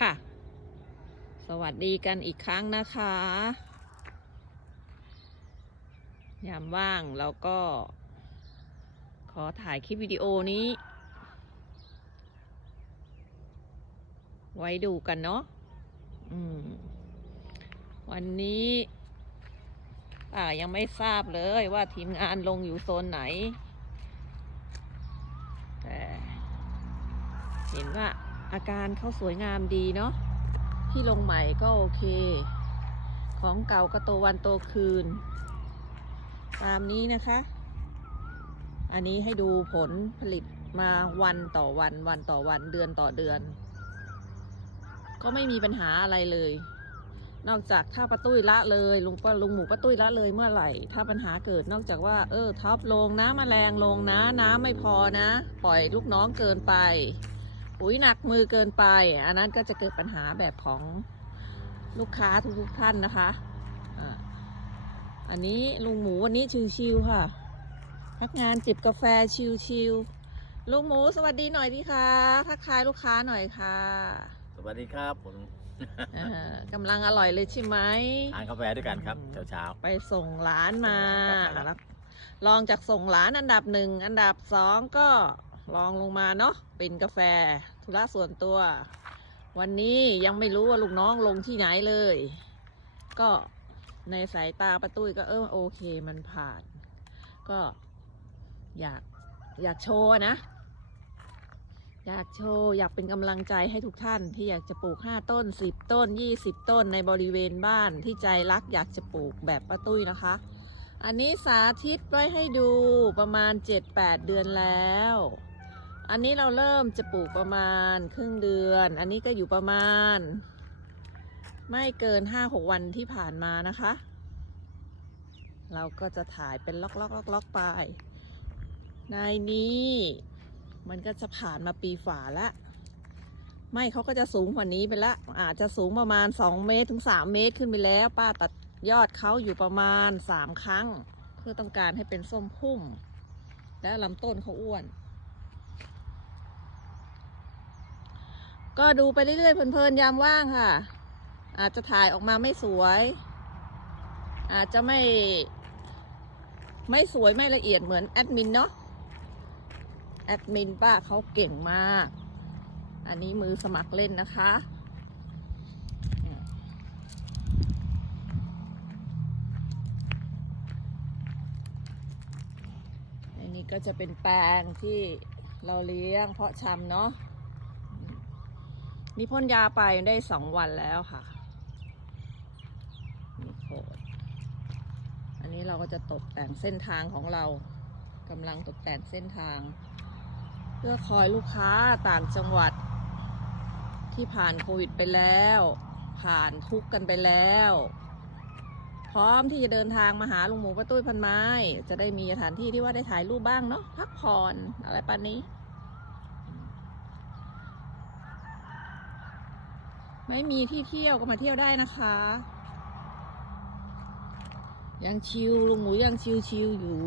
ค่ะ สวัสดีกันอีกครั้งนะคะ ยามว่างเราก็ ขอถ่ายคลิปวิดีโอนี้ ไว้ดูกันเนาะวันนี้ป่ายังไม่ทราบเลยว่าทีมงานลงอยู่โซนไหน แต่เห็นว่า อาการเขาสวยงามดีเนาะที่ลงใหม่ก็โอเค ของเก่าก็โตวันโตคืน ตามนี้นะคะ อันนี้ให้ดูผลผลิตมาวันต่อวันวันต่อวันเดือนต่อเดือน ก็ไม่มีปัญหาอะไรเลย นอกจากถ้าป้าตุ้ยละเลยลุงป้าลุงหมูป้าตุ้ยละเลยเมื่อไหร่ ถ้าปัญหาเกิดนอกจากว่า เออท็อปลงนะมแมลงลงนะ น้ำไม่พอนะ ปล่อยลูกน้องเกินไป ปุ๋ยหนักมือเกินไป อันนั้นก็จะเกิดปัญหาแบบของลูกค้าทุกๆท่านนะคะอ่าอันนี้ลุงหมูวันนี้ชิวๆค่ะ พักงานจิบกาแฟชิวๆลุงหมูสวัสดีหน่อยดีค่ะ ทักทายลูกค้าหน่อยค่ะ สวัสดีครับผมอ่ากำลังอร่อยเลยใช่ไหมทานกาแฟด้วยกันครับเช้าเช้าไปส่งหลานมาส่งหลานกลับมาแล้วแล้วลองจากส่งหลานอันดับหนึ่งอันดับสองก็ ลองลงมาเนาะเป็นกาแฟธุระส่วนตัว วันนี้ยังไม่รู้ว่าลูกน้องลงที่ไหนเลย ก็ในสายตาประตุ้ยก็เออโอเคมันผ่าน ก็อยากอยากโชว์นะ อยากโชว์ อยากเป็นกำลังใจให้ทุกท่านที่อยากจะปลูก 5 ต้น 10 ต้น 20 ต้นในบริเวณบ้านที่ใจรักอยากจะปลูกแบบป้าตุ้ยนะคะ อันนี้สาธิตไว้ให้ดูประมาณ 7-8 เดือนแล้ว อันนี้เราเริ่มจะปลูกประมาณครึ่งเดือน อันนี้ก็อยู่ประมาณ ไม่เกิน5-6วันที่ผ่านมานะคะ เราก็จะถ่ายเป็นล็อกๆๆๆไป ในนี้ มันก็จะผ่านมาปีฝาแล้วไม่เขาก็จะสูงกว่านี้ไปละ อาจจะสูงประมาณ2เมตรถึง3เมตรขึ้นไปแล้ว ป้าตัดยอดเขาอยู่ประมาณ3ครั้ง เพื่อต้องการให้เป็นส้มพุ่ม และลำต้นเขาอ้วน ก็ดูไปเรื่อยๆเพลินๆยามว่างค่ะ อาจจะถ่ายออกมาไม่สวย อาจจะไม่ ไม่สวยไม่ละเอียดเหมือนแอดมินเนาะแอดมินป้าเขาเก่งมาก อันนี้มือสมัครเล่นนะคะอันนี้ก็จะเป็นแปลงที่เราเลี้ยงเพาะชำเนาะ นี่พ่นยาไปได้สองวันแล้วค่ะนี่โคดอันนี้เราก็จะตกแต่งเส้นทางของเรากำลังตกแต่งเส้นทาง เพื่อคอยลูกค้าต่างจังหวัด ที่ผ่านโควิดไปแล้ว ผ่านทุกกันไปแล้ว พร้อมที่จะเดินทางมาหาลุงหมูป้าตุ้ยพันไม้ จะได้มีสถานที่ที่ว่าได้ถ่ายรูปบ้างเนาะพักผ่อนอะไรปานนี้ ไม่มีที่เที่ยวก็มาเที่ยวได้นะคะ ยังชิลลุงหมูยังชิลชิลอยู่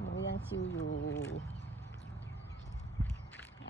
หมูยังชิลอยู่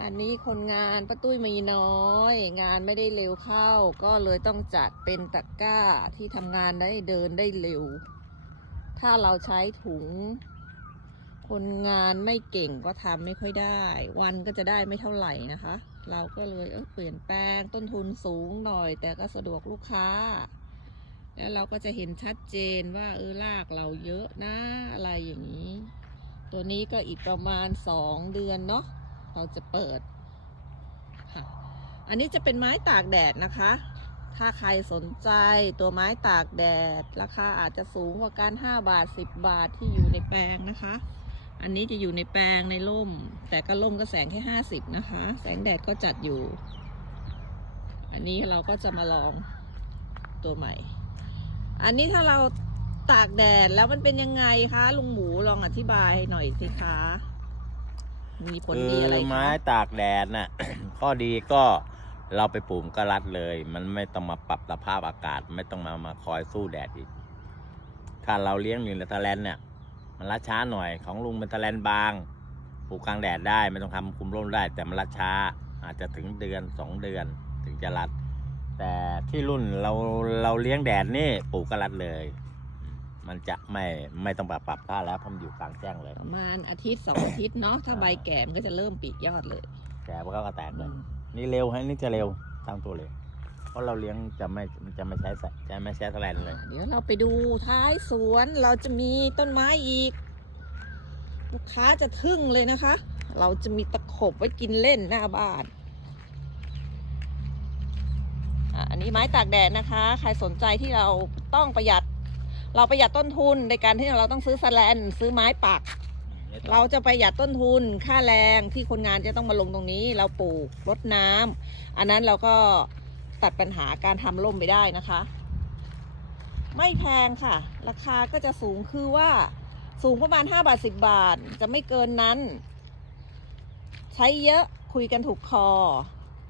อันนี้คนงานป้าตุ้ยมีน้อย งานไม่ได้เร็วเข้า ก็เลยต้องจัดเป็นตะกร้าที่ทำงานได้เดินได้เร็ว ถ้าเราใช้ถุง คนงานไม่เก่งก็ทำไม่ค่อยได้ วันก็จะได้ไม่เท่าไหร่นะคะ เราก็เลยเออเปลี่ยนแปลงต้นทุนสูงหน่อย แต่ก็สะดวกลูกค้า แล้วเราก็จะเห็นชัดเจนว่าเออรากเราเยอะนะอะไรอย่างนี้ ตัวนี้ก็อีกประมาณสองเดือนเนาะเราจะเปิดค่ะอันนี้จะเป็นไม้ตากแดดนะคะ ถ้าใครสนใจตัวไม้ตากแดด ราคาอาจจะสูงกว่ากัน5บาท 10 บาทที่อยู่ในแปลงนะคะ อันนี้จะอยู่ในแปลงในร่ม แต่ก็ร่มก็แสงแค่ห้าสิบนะคะ แสงแดดก็จัดอยู่ อันนี้เราก็จะมาลองตัวใหม่ อันนี้ถ้าเราตากแดดแล้วมันเป็นยังไงคะลุงหมูลองอธิบายหน่อยสิคะ มีผลดีอะไรไม้ตากแดดน่ะ ข้อดีก็เราไปปลูกก็รัดเลย มันไม่ต้องมาปรับสภาพอากาศ ไม่ต้องมามาคอยสู้แดดอีก ถ้าเราเลี้ยงอยู่ในตะแลนเนี่ย มันรัดช้าหน่อยของลุงเป็นตะแลนบางปลูกกลางแดดได้ไม่ต้องทำคุมร่มได้ แต่มันรัดช้าอาจจะถึงเดือนสองเดือนถึงจะรัด แต่ที่รุ่นเราเราเลี้ยงแดดนี่ปลูกก็รัดเลย มันจะไม่ไม่ต้องปรับปรับท่าแล้วเพราะมันอยู่กลางแจ้งเลย ประมาณอาทิตย์สองอาทิตย์เนาะถ้าใบแก่มันก็จะเริ่มปีกยอดเลยแต่มันก็แตกเลย นี่เร็วฮะนี่จะเร็วตั้งตัวเร็ว เพราะเราเลี้ยงจะไม่จะไม่ใช้สะจะไม่ใช้แสลนเลย เดี๋ยวเราไปดูท้ายสวนเราจะมีต้นไม้อีก ลูกค้าจะทึ่งเลยนะคะ เราจะมีตะขบไว้กินเล่นหน้าบ้านอะอันนี้ไม้ตากแดดนะคะ ใครสนใจที่เราต้องประหยัด เราประหยัดต้นทุนในการที่เราต้องซื้อแสแลนซื้อไม้ปัก เราจะประหยัดต้นทุนค่าแรงที่คนงานจะต้องมาลงตรงนี้ เราปลูกรดน้ำอันนั้นเราก็ ตัดปัญหาการทำร่มไปได้นะคะ ไม่แพงค่ะ ราคาก็จะสูงคือว่าสูงประมาณ5บาท 10 บาท จะไม่เกินนั้น ใช้เยอะคุยกันถูกคอ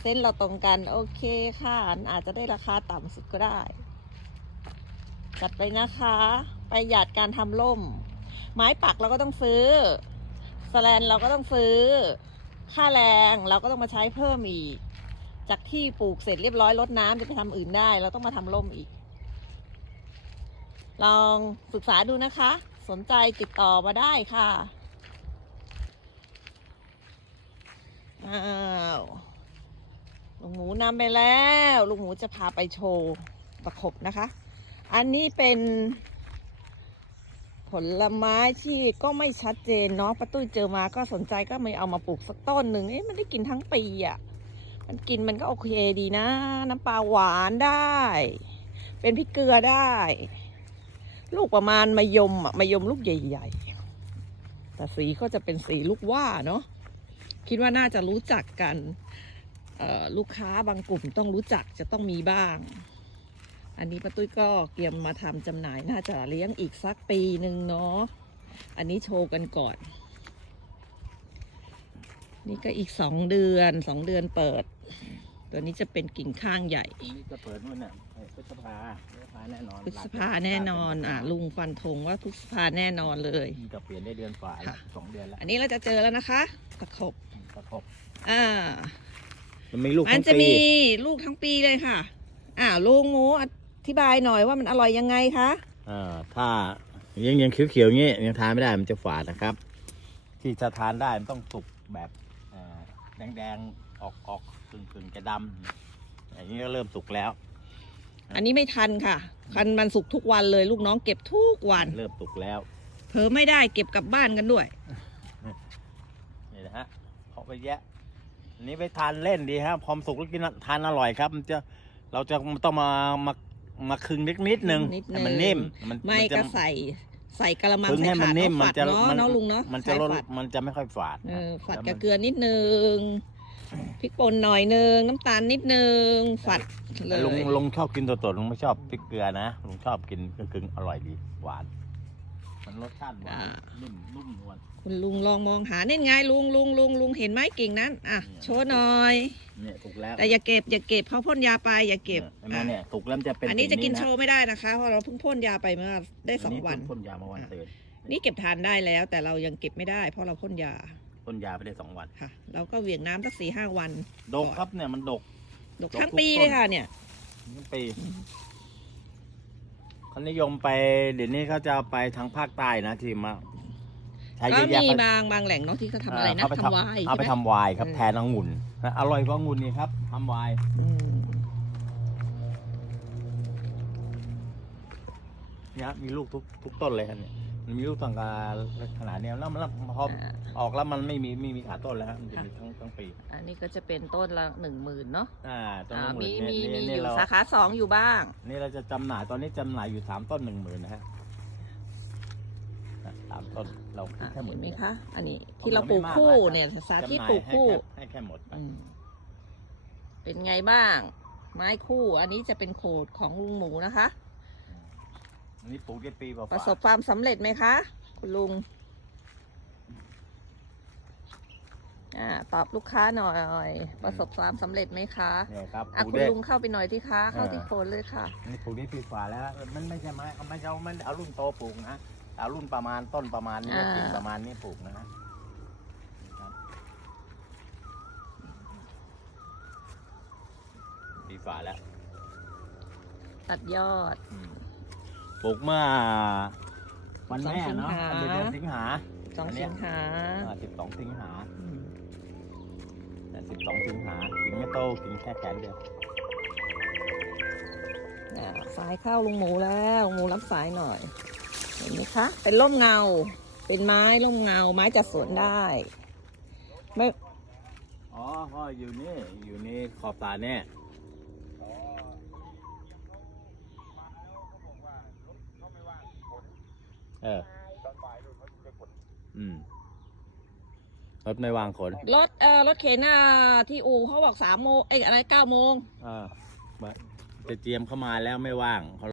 เส้นเราตรงกัน โอเคค่ะ อาจจะได้ราคาต่ำสุดก็ได้ จัดไปนะคะประหยัดการทำร่ม ไม้ปักเราก็ต้องซื้อ สแลนเราก็ต้องซื้อ ค่าแรงเราก็ต้องมาใช้เพิ่มอีก จากที่ปลูกเสร็จเรียบร้อยลดน้ำจะไปทำอื่นได้ เราต้องมาทำร่มอีก ลองศึกษาดูนะคะ สนใจติดต่อมาได้ค่ะอ้าวลุงหมูนำไปแล้วลุงหมูจะพาไปโชว์ตะขบนะคะ อันนี้เป็น ผลไม้ที่ก็ไม่ชัดเจนเนาะป้าตุ้ยเจอมาก็สนใจก็ไม่เอามาปลูกสักต้นหนึ่งเอ๊ะมันได้กินทั้งปีอะ่ะ มันกินมันก็โอเคดีนะ น้ำปลาหวานได้ เป็นพริกเกลือได้ ลูกประมาณมะยมอะมะยมลูกใหญ่ๆ แต่สีก็จะเป็นสีลูกว่าเนาะคิดว่าน่าจะรู้จักกันลูกค้าบางกลุ่มต้องรู้จักจะต้องมีบ้าง อันนี้ป้าตุ้ยก็เตรียมมาทำจำหน่ายน่าจะเลี้ยงอีกสักปีหนึ่งเนาะอันนี้โชว์กันก่อน นี่ก็อีกสองเดือนสองเดือนเปิด ตัวนี้จะเป็นกิ่งข้างใหญ่นี่จะเปิดนู่นน่ะเอ้ยพฤษภาพฤษภาแน่นอนพฤษภาแน่นอนอะลุงฟันธงว่าพฤษภาแน่นอนเลยมันจะเปลี่ยนได้เดือนฝ่าละสองเดือนละอันนี้เราจะเจอแล้วนะคะ ตะขบกระทบอ่ามันมีลูกมันทั้งจะปีมีลูกทั้งปีเลยค่ะ อ่าลุงหมูอธิบายหน่อยว่ามันอร่อยยังไงคะอ่าถ้ายังยังเขียวๆอย่างงี้ยังทานไม่ได้มันจะฝาดนะครับ ที่จะทานได้มันต้องสุกแบบเอ่อแดงๆออกออก กึ่งกึ่งๆจะดำอย่างนี้ก็เริ่มสุกแล้ว อันนี้ไม่ทันค่ะ คันมันสุกทุกวันเลย ลูกน้องเก็บทุกวัน เริ่มสุกแล้วเผลอไม่ได้เก็บกลับบ้านกันด้วยนี่นะฮะเขาไปแยะอันนี้ไปทานเล่นดีฮะพอมสุกแล้วกินทานอร่อยครับ มันจะเราจะต้องมามามาคึงนิดนิดนึงนิดนึงให้มันนิ่ม มันไม่นจะก็ใส่ใส่กระมังคึงใส่ให้มันถาดนิ่มเอามันฝัดจะเนาะมันเนาะลุงเนาะมันจะใส่ลดฝัดมันจะไม่ค่อยฝาดเออฝัดแล้วกับมันเกลือนิดนึง พริกป่นหน่อยนึงน้ำตาลนิดนึงฝัดเลแต่ลุงยลุงชอบกินตัวๆลุงไม่ชอบพริกเกลือนะลุงชอบกินกึ่งๆอร่อยดีหวาน มันรสชาติหวานนิ่มนุ่มนวลคุณลุงลองมองหานี่ไงลุงลุงลุงลุงเห็นไหมกิ่งนั้น อะเนี่ยโชว์หน่อยเนี่ยถูกแล้วแต่อย่าเก็บอย่าเก็บเพราะพ่นยาไปอย่าเก็บเห็นไหมเนี่ยถูกแล้วมันจะเป็นอันนี้จะกินสีโชว์ไม่ได้นะคะเพราะเราเพิ่งพ่นยาไปเมื่อได้สองวันพ่นยามาวันเตือนนี่เก็บทานได้แล้ว แต่เรายังเก็บไม่ได้ เพราะเราพ่นยา พ่นยาไปได้สองวันค่ะเราก็เหวี่ยงน้ำสักสี่ห้าวันดกครับเนี่ยมันดก ดกดกทั้งทุกปีต้นเลยค่ะ เนี่ยทั้งปีเขานิยมไปเดี๋ยวนี้เขาจะเอาไปทางภาคใต้นะที่มาใช้ก็เยอะแยะมีเขาบางบางแหล่งเนาะที่เขาทำอะไรนะเาปทำวายเอาไปใช่หมทำวายครับเออแทนองุ่นนะอร่อยกว่าองุ่นนี่ครับทำวายอืมเนี่ยมีลูกทุกทุกต้นเลยครับเนี่ย มันมีลูกต่างกันขนาดเนี้ยแล้วมันแล้วพออ่า ออกแล้วมันไม่มีไม่มีขาต้นแล้วครับมันจะมีทั้งทั้งปีอันนี้ก็จะเป็นต้นละหนึ่งหมื่นเนาะอ่าต้นอ่าละหมีนมีเนี่ยมีเนี่ยอยู่เราสาขาสองอยู่บ้าง นี่เราจะจำหน่ายตอนนี้จำหน่ายอยู่สามต้นหนึ่งหมื่นนะฮะอะสามต้นเราคิดอะแค่หมื่เห็นนไหมเดียว คะ อันนี้เอาที่เราไม่ปลูกมากคู่นะครับเนี่ยสาธิตจำหน่ายปลูกให้คู่แให้แค่หมดไปอืมเป็นไงบ้าง ไม้คู่ อันนี้จะเป็นโขดของลุงหมูนะคะอั นนี้ปลูกได้ปีกว่าๆประสบความสำเร็จไหมคะ คุณลุง อ่า ตอบลูกค้าหน่อย ประสบความสำเร็จไหมคะเนี่ยครับอะปลูกคุณได้ ลุงเข้าไปหน่อยที่คะเข้าอ่าที่โคนเลยค่ะ นี่ปลูกได้ปีกว่าแล้ว มันไม่ใช่ไม้เอาไม่ใช่เอามันเอารุ่นโตปลูกนะเอารุ่นประมาณต้นประมาณนี้อ่า กิ่งประมาณนี้ปลูกนะฮะครับปีฝ่าแล้วตัดยอด อืม ปลูกเมื่อวันแม่เนาะสองสิงหา เดือนสิงหาสองอันเนี้สิยงหาสิบสองสิงหาอืมสิบสองสิงหากินไม่โตกินแค่แขนเดียวอ่าสายเข้าลุงหมูแล้วลุงหมูรับสายหน่อย เห็นไหมคะ เป็นร่มเงา เป็นไม้ร่มเงา ไม้จัดสวนได้ไม่อ๋อพ่ออยู่นี่ อยู่นี่ขอบตาเนี่ย เอออืม รถไม่วางขน รถเอ่อรถเข็นอะที่อู่เขาบอกสามโมงเอ้ยอะไรเก้าโมงเออจะเตรียมเข้ามาแล้วไม่ว่างเขา